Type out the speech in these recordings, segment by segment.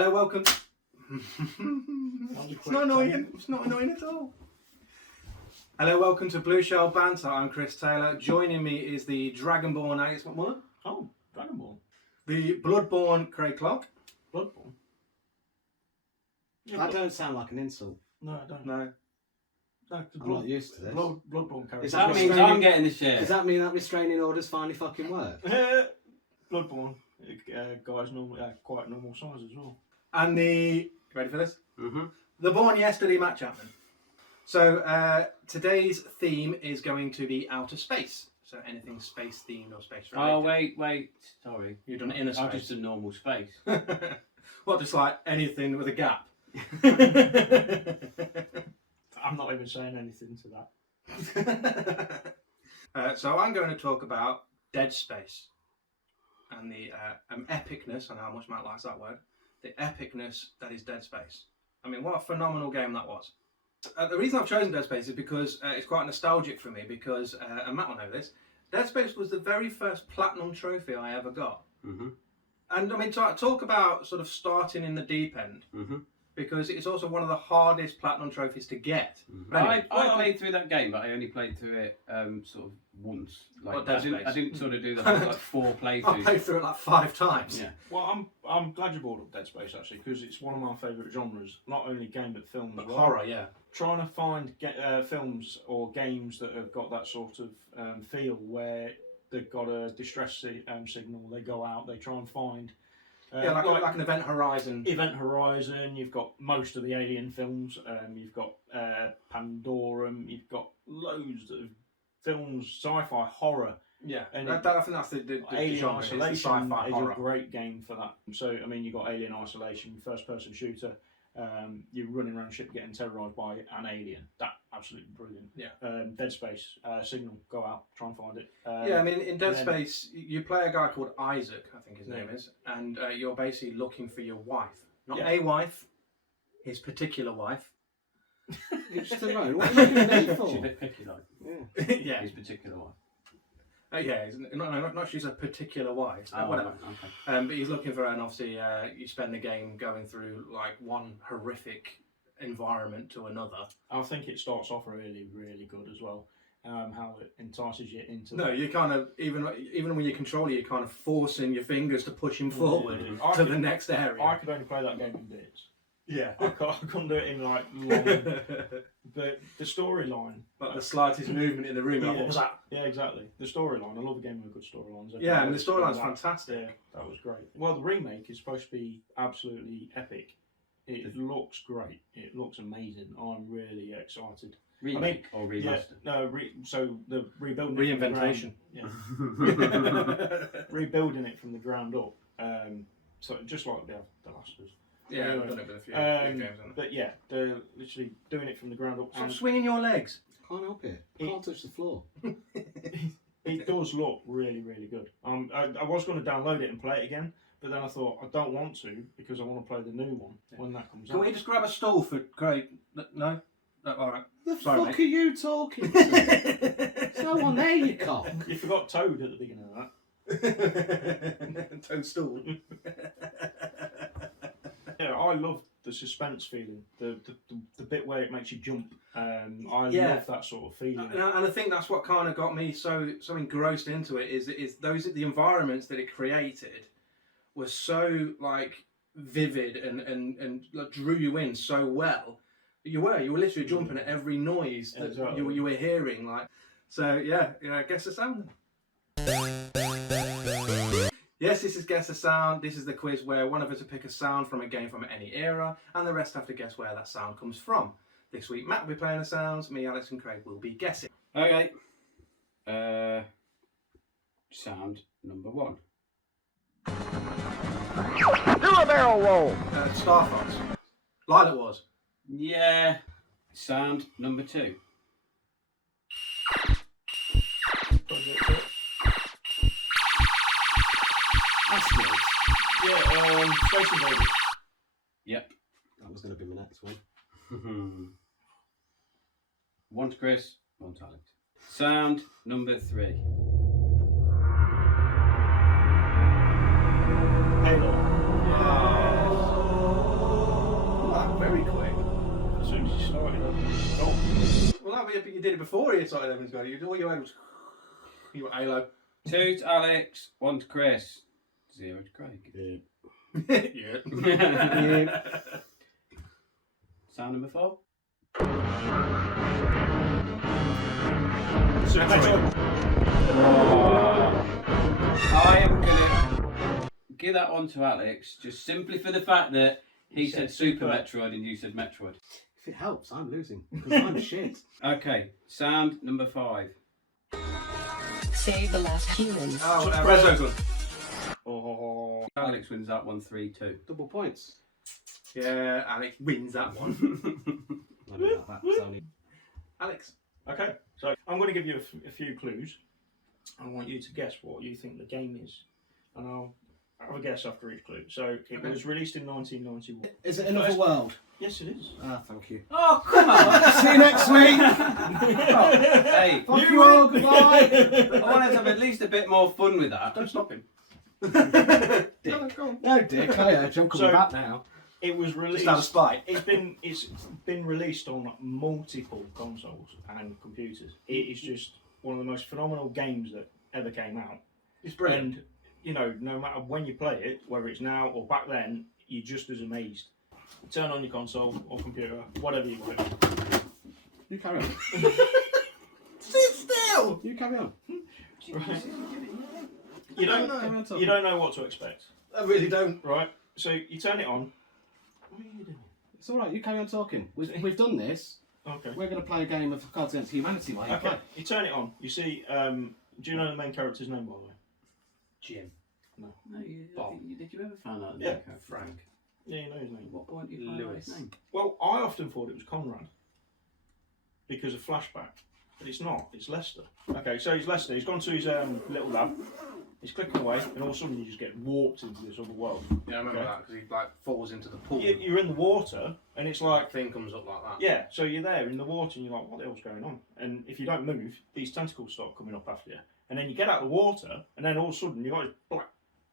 Hello, welcome. It's not annoying. It's not annoying at all. Hello, welcome to Blue Shell Banter. I'm Chris Taylor. Joining me is the Dragonborn Alex McMullen. Oh, Dragonborn. The Bloodborne Craig Clark. Bloodborne? Yeah, that don't sound like an insult. No, I don't. No. No, I'm not used to this. Bloodborne character. Is That means I'm getting the share. Does that mean that restraining orders finally fucking work? Bloodborne. Guy's normal, quite normal size as well. And the... Ready for this? Mm-hmm. The Born Yesterday Matt Chapman. So today's theme is going to be outer space. So anything space themed or space related. Oh, wait. Sorry. You've done inner space. Oh, just a normal space. What, just like anything with a gap? I'm not even saying anything to that. So I'm going to talk about Dead Space and the epicness, and how much Matt likes that word, the epicness that is Dead Space. I mean, what a phenomenal game that was. The reason I've chosen Dead Space is because it's quite nostalgic for me, because, and Matt will know this, Dead Space was the very first platinum trophy I ever got. Mm-hmm. And I mean, talk about sort of starting in the deep end, because it's also one of the hardest platinum trophies to get. Mm-hmm. But anyway, I played through that game, but I only played through it sort of once. Like, Dead I didn't sort of do the whole, like 4 I playthroughs. played through it like 5 times. Yeah. Well, I'm glad you brought up Dead Space actually, because it's one of my favourite genres. Not only game but film But as well. horror, yeah. Trying to find films or games that have got that sort of feel where they've got a distress signal. They go out, they try and find. Like an Event Horizon. Event Horizon, you've got most of the Alien films, you've got Pandorum, you've got loads of films, sci-fi, horror. Yeah, And I think that's the Alien genre, is the Isolation sci-fi is horror. a great game for that. So, I mean, you've got Alien Isolation, first-person shooter, you're running around ship getting terrorised by an alien. That, absolutely brilliant. Yeah. Dead Space, Signal, go out, try and find it. Yeah, I mean, in Dead Space, you play a guy called Isaac, I think his name is, and you're basically looking for your wife. Not a wife, his particular wife. Just alone. What are you looking at me for? She's a bit picky, like. Yeah. Yeah. His particular one. Yeah, not she's a particular wife, whatever. Right, okay. But he's looking for her, and obviously you spend the game going through like one horrific environment to another. I think it starts off really, really good as well. How it entices you into. No, you kind of even when you control it, you're kind of forcing your fingers to push him forward to the next area. I could only play that game in bits. Yeah, I couldn't do it in like long. But the storyline, like the slightest movement in the room, like, what was that? Yeah, exactly. The storyline. I love a game with good storylines. Yeah, I mean the storyline's fantastic. Yeah, that was great. Well, the remake is supposed to be absolutely epic. It looks great. It looks amazing. I'm really excited. Remake or remaster? Yeah, no, so the rebuilding. Reinventation. Rebuilding it from the ground up. So just like the Last of Us. Yeah, Anyway, I've done it with a few games, haven't I? but yeah, they're literally doing it from the ground up. Stop swinging your legs. Can't help it. Can't touch the floor. It does look really, really good. I was going to download it and play it again, but then I thought I don't want to because I want to play the new one when that comes out. Can we just grab a stool for Craig? No? All right. The Sorry, fuck mate. are you talking to? There's no one there, you cock. You forgot Toad at the beginning of that. Toadstool. Yeah, I love the suspense feeling, the bit where it makes you jump. I love that sort of feeling. And I think that's what kind of got me so engrossed into it. Is the environments that it created were so like vivid and like, drew you in so well. You were literally jumping at every noise that you were hearing. Like, so yeah, guess the sound. Yes, this is Guess the Sound. This is the quiz where one of us will pick a sound from a game from any era, and the rest have to guess where that sound comes from. This week, Matt will be playing the sounds, me, Alex, and Craig will be guessing. Okay. Sound number 1. Do a barrel roll. Star Fox. Lilac Wars. Yeah. Sound number 2. Asteroids. Yeah, Space Invaders. Yep. That was going to be my next one. One to Chris, one to Alex. Sound number 3. Halo. Yes. but you did it before he started having to go. All you had was you were Halo. 2 to Alex, 1 to Chris, 0 to Craig. Yeah. Sound number 4. I am gonna give that one to Alex just simply for the fact that he said Super Metroid and you said Metroid. If it helps, I'm losing because I'm shit. Okay, sound number 5. Save the last human. Oh, Resogun. Oh, Alex wins that one 3-2. Double points. Yeah, Alex wins that one. I don't know that. It's only... Alex. okay, so I'm going to give you a few clues. I want you to guess what you think the game is, and I'll have a guess after each clue. So it was released in 1991. Is it another world? Yes, it is. Ah, thank you. Oh, come on! See you next week. Hey, Fuck you all. Goodbye. I want to have at least a bit more fun with that. Don't stop him. Dick. No, Dick. I urge. I'm coming So- back now. It was released. Just out of spite. It's been released on multiple consoles and computers. It is just one of the most phenomenal games that ever came out. It's brilliant. And you know, no matter when you play it, whether it's now or back then, you're just as amazed. Turn on your console or computer, whatever you do. You carry on. Sit still. You carry on. Right. I You don't don't know. you don't know what to expect, I really don't. right? So you turn it on. What are you doing? It's all right. You carry on talking. We've done this. Okay. We're going to play a game of Cards Against Humanity while you Okay. play. You turn it on. You see. Do you know the main character's name, by the way? Jim. No, did you ever find out? Yeah. Frank. Yeah, you know his name. What point did you find out his name? Well, I often thought it was Conrad because of flashback, but it's not. It's Lester. Okay, so he's Lester. He's gone to his little lab. He's clicking away, and all of a sudden you just get warped into this other world. Yeah, I remember Okay. that because he like falls into the pool. You're in the water, and it's like, That thing comes up like that. yeah. So you're there in the water, and you're like, what the hell's going on? And if you don't move, these tentacles start coming up after you, and then you get out of the water, and then all of a sudden you got this black,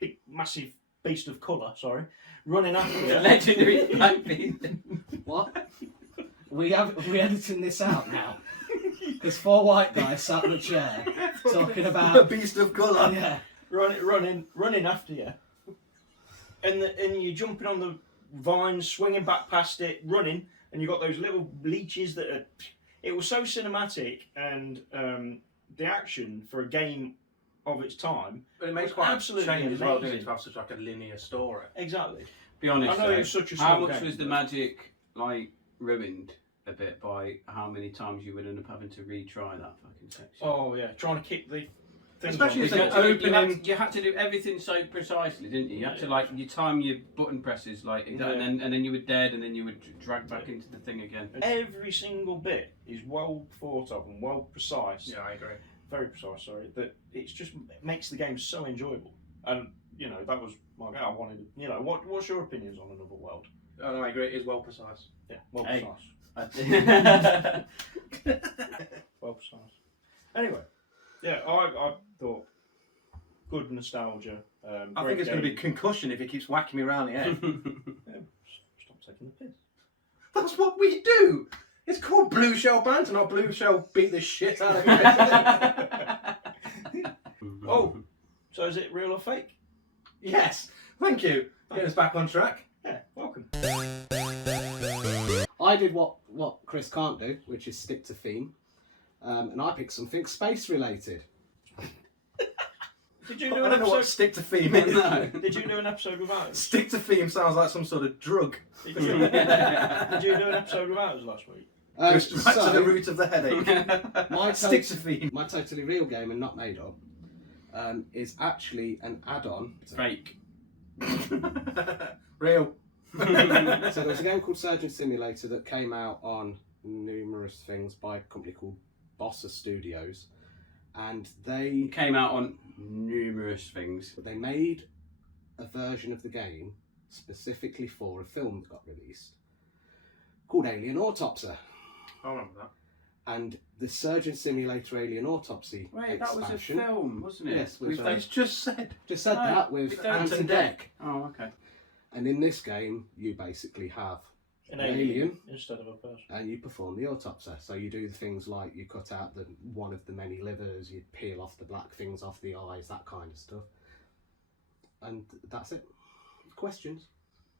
big, massive beast of colour. Sorry, running after you. Legendary Black Beast. What? We editing this out now. There's 4 white guys sat in a chair talking A about. beast of colour. Yeah. running after you, and you're jumping on the vines, swinging back past it, running, and you got those little leeches that are. It was so cinematic, and the action for a game of its time. But it makes was quite absolutely a change as well, doesn't it, amazing. to have such like a linear story. Exactly. Be honest, I know it though, was such a how small much game, was the but- magic like ruined a bit by how many times you would end up having to retry that fucking section? Oh yeah, trying to kick the. Things Especially on. if You they had, to, opening- you had to do everything so precisely, didn't you? You had to like you time your button presses like that, Yeah. and then you were dead, and then you would drag back into the thing again. Every single bit is well thought of and well precise. Yeah, I agree. Very precise. Sorry, that it's just it makes the game so enjoyable. And you know that was like I wanted. You know what's your opinions on Another World? Oh, no, I agree. It is well precise. Yeah, well Hey. precise. Well precise. Anyway, yeah, I thought good nostalgia. I think it's going to be concussion if he keeps whacking me around the head. Stop taking the piss. That's what we do. It's called Blue Shell Banter, not Blue Shell beat the shit out of me. Oh, so is it real or fake? Yes, thank you. Get us back on track. Yeah, welcome. I did what Chris can't do, which is stick to theme. And I picked something space related. Did you I do an don't know what episode? stick to theme is. No. Did you do an episode without us? Stick to theme sounds like some sort of drug. Did you do an episode without us last week? Just right to the root of the headache. my, Stick to theme. my totally real game and not made up is actually an add-on. Fake. Real. So there was a game called Surgeon Simulator that came out on numerous things by a company called Bossa Studios, and they Came out on numerous things. made a version of the game specifically for a film that got released called Alien Autopsy. I remember that. And the Surgeon Simulator Alien Autopsy Wait, that was a expansion. film, wasn't it? Yes, With with those- He's just said. Just said No, that with with Ant Ant and and Deck. Oh, okay. And in this game, you basically have An alien instead of a person. and you perform the autopsy. So you do the things like you cut out one of the many livers, you peel off the black things off the eyes, that kind of stuff. And that's it. Questions?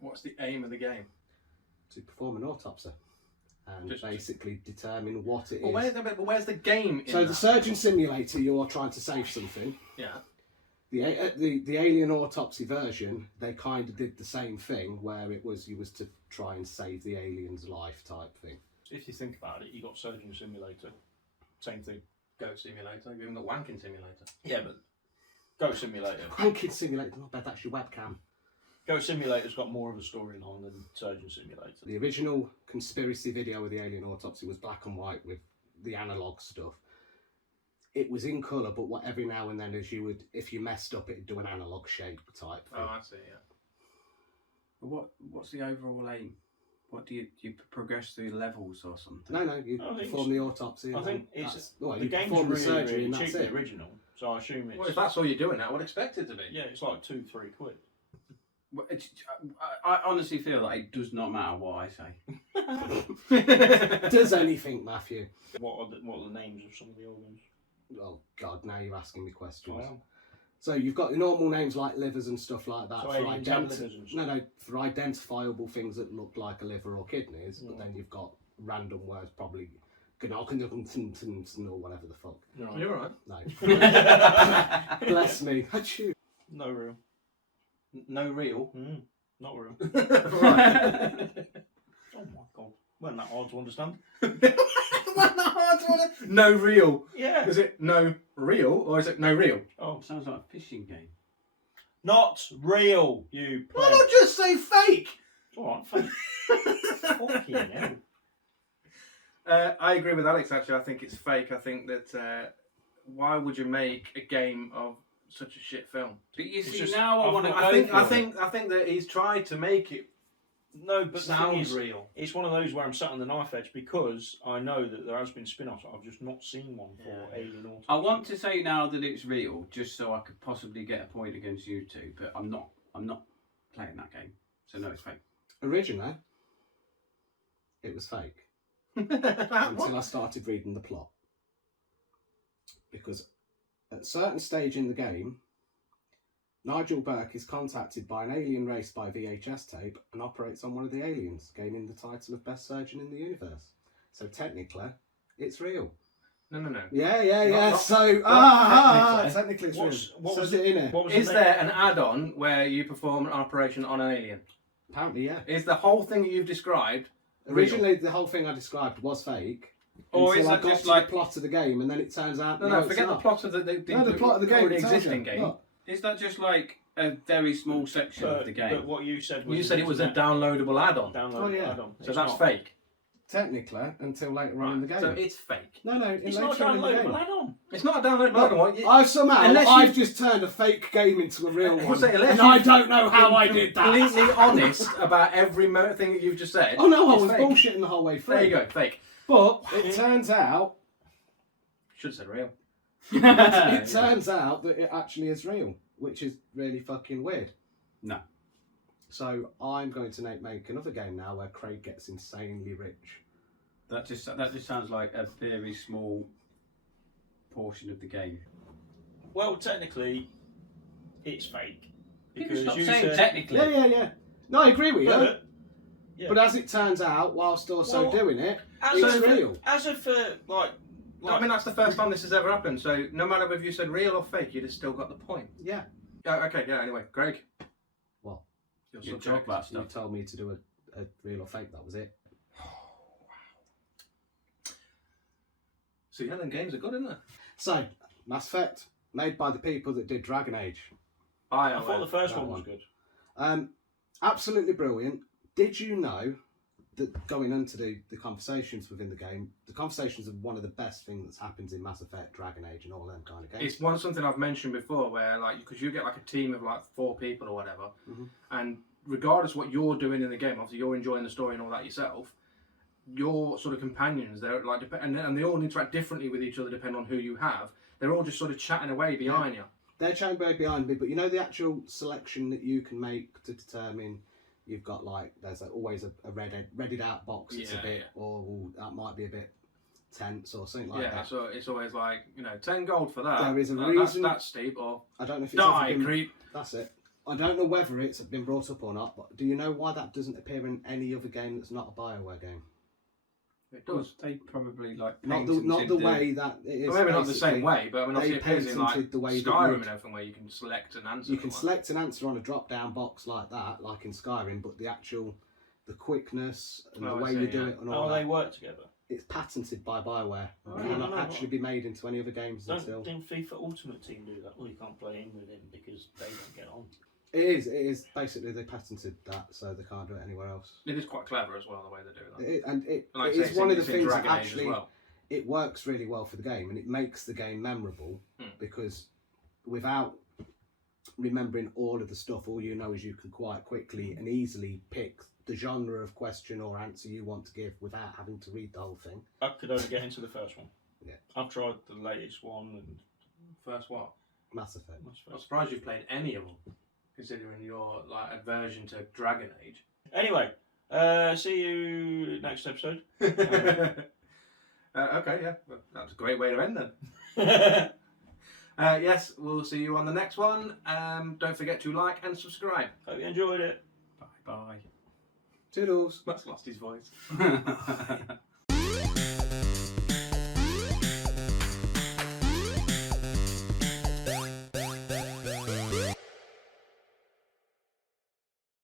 What's the aim of the game? To perform an autopsy and Just- basically determine what it Well, is. where's the game in So that? the surgeon simulator, you are trying to save something. Yeah. The alien autopsy version, they kind of did the same thing, where you was to try and save the alien's life type thing. If you think about it, you got Surgeon Simulator. Same thing. Goat Simulator. You even got Wanking Simulator. Yeah, but Goat Simulator. Cranking simulator, not bad. That's your webcam. Goat Simulator's got more of a storyline than Surgeon Simulator. The original conspiracy video of the alien autopsy was black and white with the analog stuff. It was in colour, but every now and then, if you messed up, it'd do an analog shape type thing. Oh, I see. Yeah. What's the overall aim? What do you progress through levels or something? No, you I think perform the autopsy. I and think then it's that's- well, the you game's perform the really, surgery really and cheap, that's the it. original. So I assume it's Well, if that's all you're doing now, I would expect it to be. yeah, it's like 2-3 quid. Well, I honestly feel like it does not matter what I say. Does anything, Matthew? What are the names of some of the organs? Oh God, now you're asking me questions. I am. So you've got the normal names like livers and stuff like that So for aliens have livers and stuff. no, for identifiable things that look like a liver or kidneys. But Mm. then you've got random words, probably or whatever the fuck. No, You're all right. No, bless me. Achoo. no real. No real. Not real. Right. Oh my god. Wasn't that hard to understand? No real. Yeah. Is it no real or is it no real? Oh, Sounds like a fishing game. not real, you Why pleb. not just say fake? Alright, fucking hell. I agree with Alex. Actually, I think it's fake. I think that why would you make a game of such a shit film? But you It's see, just- now I want to go I think for I think that he's tried to make it No, but the thing sound is, real. it's one of those where I'm sat on the knife edge because I know that there has been spin-offs. I've just not seen one for Yeah. Alien Autopsy. I want to say now that it's real, just so I could possibly get a point against you two, but I'm not playing that game. So no, it's fake. Originally, it was fake until I started reading the plot. Because at a certain stage in the game, Nigel Burke is contacted by an alien race by VHS tape and operates on one of the aliens, gaining the title of best surgeon in the universe. So technically, it's real. No. Yeah. Not So, technically it's What's- real. what Says was it in it. What was Is the there name? an add-on where you perform an operation on an alien? Apparently, yeah. Is the whole thing that you've described real? Originally, the whole thing I described was fake. Or until is I it got just to like- the plot of the game, and then it turns out No, it's forget the not. plot of the No, the plot of the game. already it tells existing you. game. Look, Is that just like a very small section of the game? But what you said was You said it was a internet downloadable add-on, download Oh, yeah. add-on. so It's that's not. fake. technically, until later on in the game. So it's fake. No, It's later not a on in the game. downloadable add-on. It's not a downloadable add-on. What? I've just turned a fake game into a real one, Say, unless and I you've don't know how I been did that. Completely honest about every thing that you've just said. Oh no, I it's was fake. bullshitting the whole way through. There you go, fake. But it turns out, Should have said real. it turns out that it actually is real, which is really fucking weird. No. So I'm going to make another game now where Craig gets insanely rich. That just sounds like a very small portion of the game. Well, technically, it's fake. You can Because stop you saying said, technically. Yeah. No, I agree with you. but, yeah. But as it turns out, whilst also Well, doing it, as it's of, real. As of like I mean, that's the first time this has ever happened. So no matter whether you said real or fake, you'd have still got the point. Yeah. Okay. Yeah. Anyway, Greg. What? Your You subject. talk about You stuff. told me to do a real or fake. That was it. So yeah, then games are good, isn't they? So, Mass Effect, made by the people that did Dragon Age. I thought the first that one was one. good. Absolutely brilliant. Did you know that going into the conversations within the game, the conversations are one of the best things that's happened in Mass Effect, Dragon Age, and all them kind of games? It's something I've mentioned before, where like because you get like a team of like 4 people or whatever, and regardless what you're doing in the game, obviously you're enjoying the story and all that yourself. Your sort of companions, they're like, and they all interact differently with each other depending on who you have. They're all just sort of chatting away behind you. They're chatting way behind me, but you know the actual selection that you can make to determine you've got like there's always a redded out box. It's a bit, or that might be a bit tense or something like that. Yeah, so it's always like 10 gold for that. There is a reason that's steep. Or I don't know if it's die, ever been, creep. That's it. I don't know whether it's been brought up or not, but do you know why that doesn't appear in any other game that's not a BioWare game? It does. They probably like Not patented the way that it is. Well, maybe not the same basically. way, but I mean, obviously it appears in like patented the way that Skyrim you'd- and everything where you can select an answer. You can select an answer on a drop-down box like that, like in Skyrim, but the quickness and the way you do it and all How they that, work together. it's patented by BioWare. Oh, It yeah, cannot no, actually be made into any other games until... Didn't FIFA Ultimate Team do that? Well, you can't play in with him because they don't get on. It is basically they patented that, so they can't do it anywhere else. It is quite clever as well the way they do that. It Like is one of the it's in things that Dragon Age actually as well. it works really well for the game, and it makes the game memorable because without remembering all of the stuff, all you know is you can quite quickly and easily pick the genre of question or answer you want to give without having to read the whole thing. I could only get into the first one. Yeah. I've tried the latest one and First what? Mass Effect. I'm surprised you've played any of them, considering your like aversion to Dragon Age. Anyway, see you next episode. Okay, yeah, well, that's a great way to end then. Yes, we'll see you on the next one. Don't forget to like and subscribe. Hope you enjoyed it. Bye bye. Toodles. That's lost his voice.